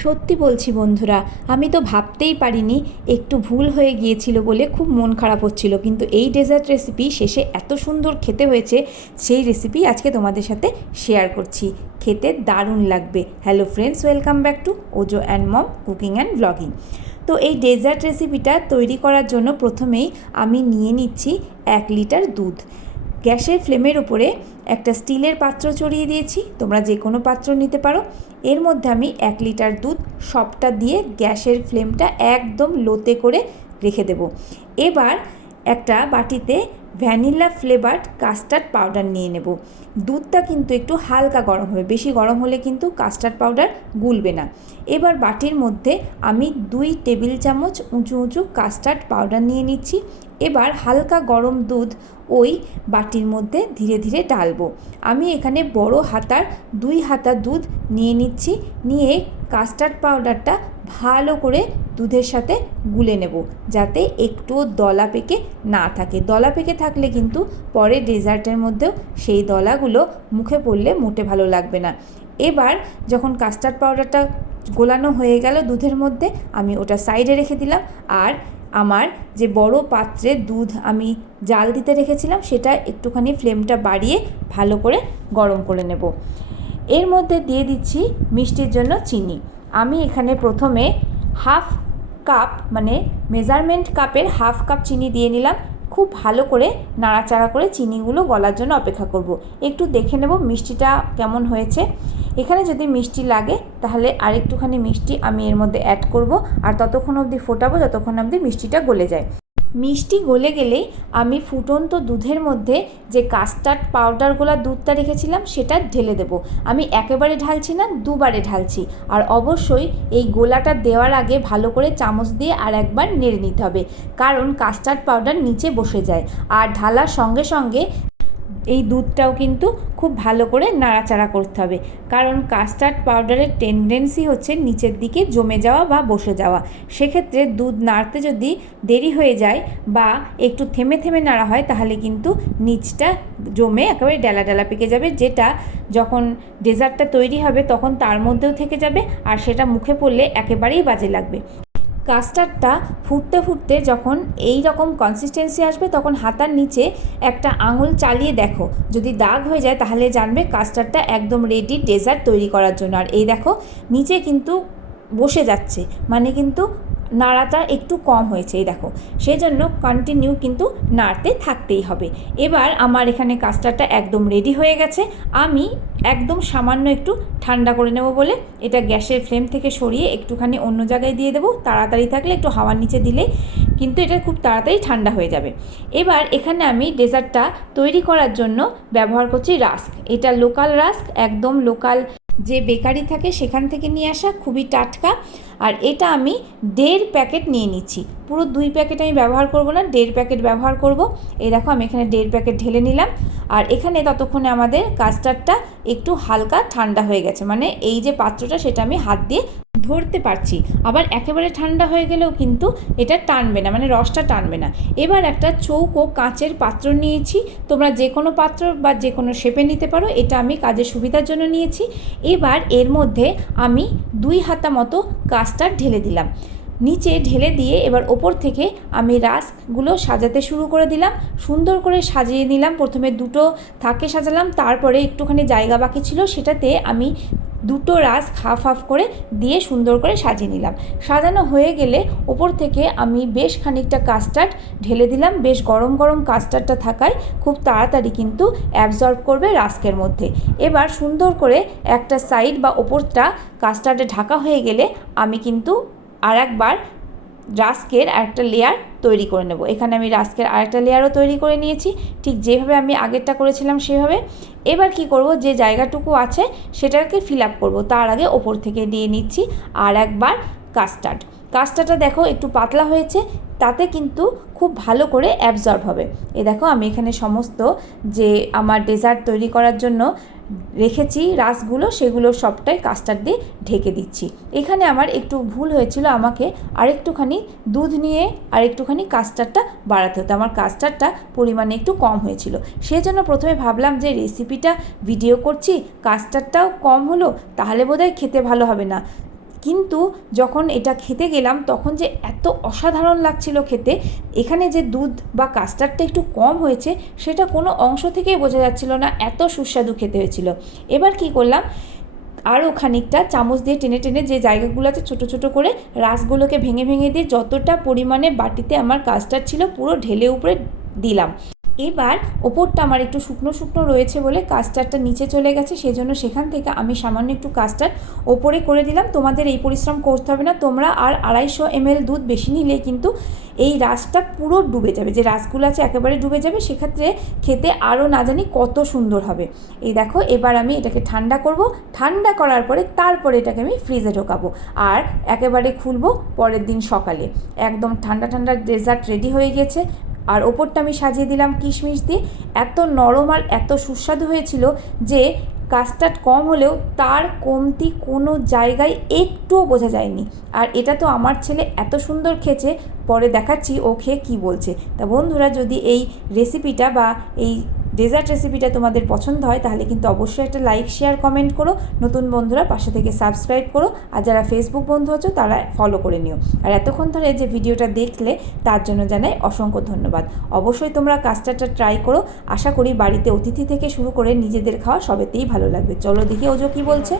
সত্যি বলছি বন্ধুরা, আমি তো ভাবতেই পারিনি একটু ভুল হয়ে গিয়েছিল বলে খুব মন খারাপ হচ্ছিল। কিন্তু এই ডেজার্ট রেসিপি শেষে এত সুন্দর খেতে হয়েছে, সেই রেসিপি আজকে তোমাদের সাথে শেয়ার করছি। খেতে দারুণ লাগবে। Hello friends welcome back to Ojo and mom cooking and blogging তো এই ডেজার্ট রেসিপিটা তৈরি করার জন্য প্রথমেই আমি নিয়ে নিচ্ছি এক লিটার দুধ। গ্যাসের ফ্লেমের উপরে একটা স্টিলের পাত্র চড়িয়ে দিয়েছি, তোমরা যে কোনো পাত্র নিতে পারো। এর মধ্যে আমি এক লিটার দুধ সবটা দিয়ে গ্যাসের ফ্লেমটা একদম লোতে করে রেখে দেব। এবার একটা বাটিতে ভ্যানিলা ফ্লেভার্ড কাস্টার্ড পাউডার নিয়ে নেব। দুধটা কিন্তু একটু হালকা গরম হবে। বেশি গরম হলে কিন্তু কাস্টার্ড পাউডার গুলবে না। এবার বাটির মধ্যে আমি দুই টেবিল চামচ উঁচু উঁচু কাস্টার্ড পাউডার নিয়ে নিচ্ছি। এবার হালকা গরম দুধ ওই বাটির মধ্যে ধীরে ধীরে ঢালবো। আমি এখানে বড় হাতার দুই হাতা দুধ নিয়ে নিচ্ছি। নিয়ে কাস্টার্ড পাউডারটা ভালো করে দুধের সাথে গুলে নেব, যাতে একটুও দলা পেকে না থাকে। দলা পেকে থাকলে কিন্তু পরে ডেজার্টের মধ্যেও সেই দলাগুলো মুখে পড়লে মোটে ভালো লাগবে না। এবার যখন কাস্টার্ড পাউডারটা গোলানো হয়ে গেল দুধের মধ্যে, আমি ওটা সাইডে রেখে দিলাম। আর আমার যে বড় পাত্রে দুধ আমি জাল দিতে রেখেছিলাম, সেটা একটুখানি ফ্লেমটা বাড়িয়ে ভালো করে গরম করে নেব। এর মধ্যে দিয়ে দিচ্ছি মিষ্টির জন্য চিনি। আমি এখানে প্রথমে হাফ কাপ মানে মেজারমেন্ট কাপের হাফ কাপ চিনি দিয়ে নিলাম। খুব ভালো করে নাড়াচাড়া করে চিনিগুলো গলার জন্য অপেক্ষা করব। একটু দেখে নেব মিষ্টিটা কেমন হয়েছে। এখানে যদি মিষ্টি লাগে, তাহলে আরেকটুখানি মিষ্টি আমি এর মধ্যে অ্যাড করব। আর ততক্ষণ অবধি ফোটাবো, যতক্ষণ অবধি মিষ্টিটা গলে যায়। মিষ্টি গলে গেলেই আমি ফুটন্ত দুধের মধ্যে যে কাস্টার্ড পাউডার গোলা দুধটা রেখেছিলাম, সেটা ঢেলে দেব। আমি একেবারে ঢালছি না, দুবারে ঢালছি। আর অবশ্যই এই গোলাটা দেওয়ার আগে ভালো করে চামচ দিয়ে আর একবার নেড়ে নিতে হবে। কারণ কাস্টার্ড পাউডার নিচে বসে যায়। আর ঢালার সঙ্গে সঙ্গে এই দুধটাও কিন্তু খুব ভালো করে নাড়াচাড়া করতে হবে। কারণ কাস্টার্ড পাউডারের টেন্ডেন্সি হচ্ছে নিচের দিকে জমে যাওয়া বা বসে যাওয়া। সেক্ষেত্রে দুধ নাড়তে যদি দেরি হয়ে যায় বা একটু থেমে থেমে নাড়া হয়, তাহলে কিন্তু নিচটা জমে একেবারে ডেলা ডেলা পেকে যাবে। যেটা যখন ডেজার্টটা তৈরি হবে, তখন তার মধ্যেও থেকে যাবে আর সেটা মুখে পড়লে একেবারেই বাজে লাগবে। কাস্টার্ডটা ফুটতে ফুটতে যখন এই রকম কনসিস্টেন্সি আসবে, তখন হাতার নিচে একটা আঙুল চালিয়ে দেখো। যদি দাগ হয়ে যায়, তাহলে জানবে কাস্টার্ডটা একদম রেডি ডেজার্ট তৈরি করার জন্য। আর এই দেখো, নিচে কিন্তু বসে যাচ্ছে। মানে কিন্তু নাড়াটা একটু কম হয়েছে, এই দেখো। সেই জন্য কন্টিনিউ কিন্তু নাড়তে থাকতেই হবে। এবার আমার এখানে কাস্টারটা একদম রেডি হয়ে গেছে। আমি একদম সামান্য একটু ঠান্ডা করে নেব বলে এটা গ্যাসের ফ্লেম থেকে সরিয়ে একটুখানি অন্য জায়গায় দিয়ে দেবো। তাড়াতাড়ি থাকলে একটু হাওয়ার নিচে দিলে কিন্তু এটা খুব তাড়াতাড়ি ঠান্ডা হয়ে যাবে। এবার এখানে আমি ডেজার্টটা তৈরি করার জন্য ব্যবহার করছি রাস্ক। এটা লোকাল রাস্ক, একদম লোকাল যে বেকারি থাকে সেখান থেকে নিয়ে আসা খুবই টাটকা। আর এটা আমি দেড় প্যাকেট নিয়ে নিচ্ছি। পুরো দুই প্যাকেট আমি ব্যবহার করব না, দেড় প্যাকেট ব্যবহার করব। এই দেখো আমি এখানে দেড় প্যাকেট ঢেলে নিলাম। আর এখানে ততক্ষণে আমাদের কাস্টার্ডটা একটু হালকা ঠান্ডা হয়ে গেছে। মানে এই যে পাত্রটা সেটা আমি হাত দিয়ে ধরতে পারছি। আবার একেবারে ঠান্ডা হয়ে গেলেও কিন্তু এটা টানবে না মানে রসটা টানবে না। এবার একটা চৌকো কাঁচের পাত্র নিয়েছি। তোমরা যে কোনো পাত্র বা যে কোনো শেপে নিতে পারো, এটা আমি কাজের সুবিধার জন্য নিয়েছি। এবার এর মধ্যে আমি দুই হাতা মতো কাস্টার্ড ঢেলে দিলাম। নিচে ঢেলে দিয়ে এবার ওপর থেকে আমি রাস্কগুলো সাজাতে শুরু করে দিলাম। সুন্দর করে সাজিয়ে নিলাম। প্রথমে দুটো থাকে সাজালাম, তারপরে একটুখানি জায়গা বাকি ছিল, সেটাতে আমি দুটো রাস হাফ হাফ করে দিয়ে সুন্দর করে সাজিয়ে নিলাম। সাজানো হয়ে গেলে ওপর থেকে আমি বেশ খানিকটা কাস্টার্ড ঢেলে দিলাম। বেশ গরম গরম কাস্টার্ডটা থাকায় খুব তাড়াতাড়ি কিন্তু অ্যাবজর্ব করবে রাস্কের মধ্যে। এবার সুন্দর করে একটা সাইড বা ওপরটা কাস্টার্ডে ঢাকা হয়ে গেলে আমি কিন্তু আর একবার রাস্কের আরেকটা লেয়ার তৈরি করে নেব। এখানে আমি রাস্কের আরেকটা লেয়ারও তৈরি করে নিয়েছি। ঠিক যেভাবে আমি আগেরটা করেছিলাম সেভাবে। এবার কি করব? যে জায়গাটুকু আছে সেটাকে ফিল আপ করব। তার আগে ওপর থেকে দিয়ে নিচ্ছি। আর একবার কাস্টার্ড কাস্টারটা দেখো একটু পাতলা হয়েছে। তাতে কিন্তু খুব ভালো করে অ্যাবজর্ব হবে। এ দেখো, আমি এখানে সমস্ত যে আমার ডেজার্ট তৈরি করার জন্য রেখেছি রাসগুলো, সেগুলো সবটাই কাস্টার্ড দিয়ে ঢেকে দিচ্ছি। এখানে আমার একটু ভুল হয়েছিল, আমাকে আরেকটুখানি দুধ নিয়ে আরেকটুখানি কাস্টার্ডটা বাড়াতে হতো। আমার কাস্টার্ডটা পরিমাণে একটু কম হয়েছিল। সেজন্য প্রথমে ভাবলাম যে রেসিপিটা ভিডিও করছি কাস্টার্ডটাও কম হলো, তাহলে বোধহয় খেতে ভালো হবে না। কিন্তু যখন এটা খেতে গেলাম, তখন যে এত অসাধারণ লাগছিল খেতে, এখানে যে দুধ বা কাস্টার্ডটা একটু কম হয়েছে, সেটা কোনো অংশ থেকেই বোঝা যাচ্ছিল না, এত সুস্বাদু খেতে হয়েছিল। এবার কি করলাম, আরও খানিকটা চামচ দিয়ে টেনে টেনে যে জায়গাগুলো আছে, ছোটো ছোটো করে রাসগুলোকে ভেঙে ভেঙে দিয়ে যতটা পরিমাণে বাটিতে আমার কাস্টার্ড ছিল, পুরো ঢেলে উপরে দিলাম। এবার ওপরটা আমার একটু শুকনো শুকনো রয়েছে বলে কাস্টার্ডটা নিচে চলে গেছে, সেজন্য সেখান থেকে আমি সামান্য একটু কাস্টার্ড ওপরে করে দিলাম। তোমাদের এই পরিশ্রম করতে হবে না, তোমরা আর আড়াইশো এমএল দুধ বেশি নিলে কিন্তু এই রাসটা পুরো ডুবে যাবে। যে রাসগুলো আছে একেবারে ডুবে যাবে, সেক্ষেত্রে খেতে আরও না জানি কত সুন্দর হবে। এই দেখো, এবার আমি এটাকে ঠান্ডা করব। ঠান্ডা করার পরে তারপরে এটাকে আমি ফ্রিজে ঢোকাবো আর একেবারে খুলবো পরের দিন সকালে। একদম ঠান্ডা ঠান্ডা ডেজার্ট রেডি হয়ে গেছে। আর ওপরটা আমি সাজিয়ে দিলাম কিশমিশ দিয়ে। এত নরম আর এত সুস্বাদু হয়েছিল যে কাস্টার্ড কম হলেও তার কমতি কোনো জায়গায় একটুও বোঝা যায়নি। আর এটা তো আমার ছেলে এত সুন্দর খেয়েছে, পরে দেখাচ্ছি ও খেয়ে কী বলছে। তা বন্ধুরা, যদি এই রেসিপিটা বা এই ডেজার্ট রেসিপিটা তোমাদের পছন্দ হয়, তাহলে কিন্তু অবশ্যই একটা লাইক শেয়ার কমেন্ট করো। নতুন বন্ধুরা পাশে থেকে সাবস্ক্রাইব করো। আর যারা ফেসবুক বন্ধু আছো, তারা ফলো করে নিও। আর এতক্ষণ ধরে যে ভিডিওটা দেখলে, তার জন্য জানাই অসংখ্য ধন্যবাদ। অবশ্যই তোমরা কাস্টারটা ট্রাই করো। আশা করি বাড়িতে অতিথি থেকে শুরু করে নিজেদের খাওয়া সবেতেই ভালো লাগবে। চলো দেখি ওজো কী বলছে।